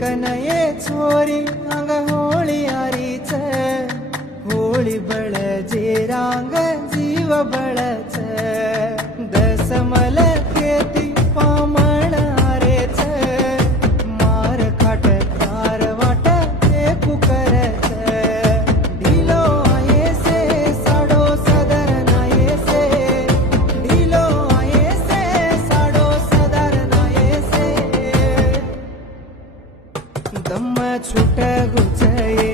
कनये छोरी अंग होळी आरीच होळी बळ जेरांग जीव बळच दसमल केती पामण आरेच मार खाट तार वाट ते कुकरच ढिलो आये से साडो सदर नाये से ढिलो आये से साडो सदर नाये से दम छूट गुचये